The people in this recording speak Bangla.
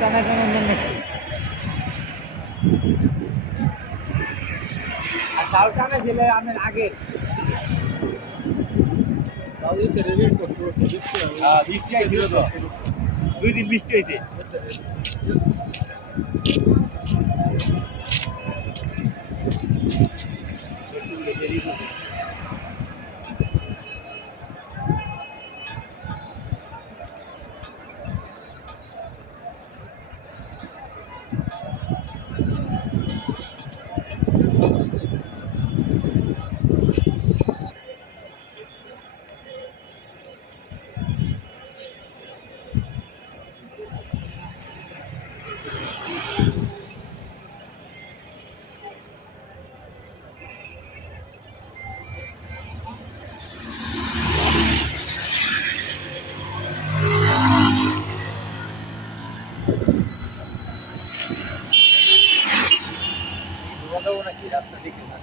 টানার জন্য নেমেছি আর শাল টানা ছিল আমি আগে বৃষ্টি হয়েছিল তো 2 দিন বৃষ্টি হয়েছে নাকি রাস্তা দেখে না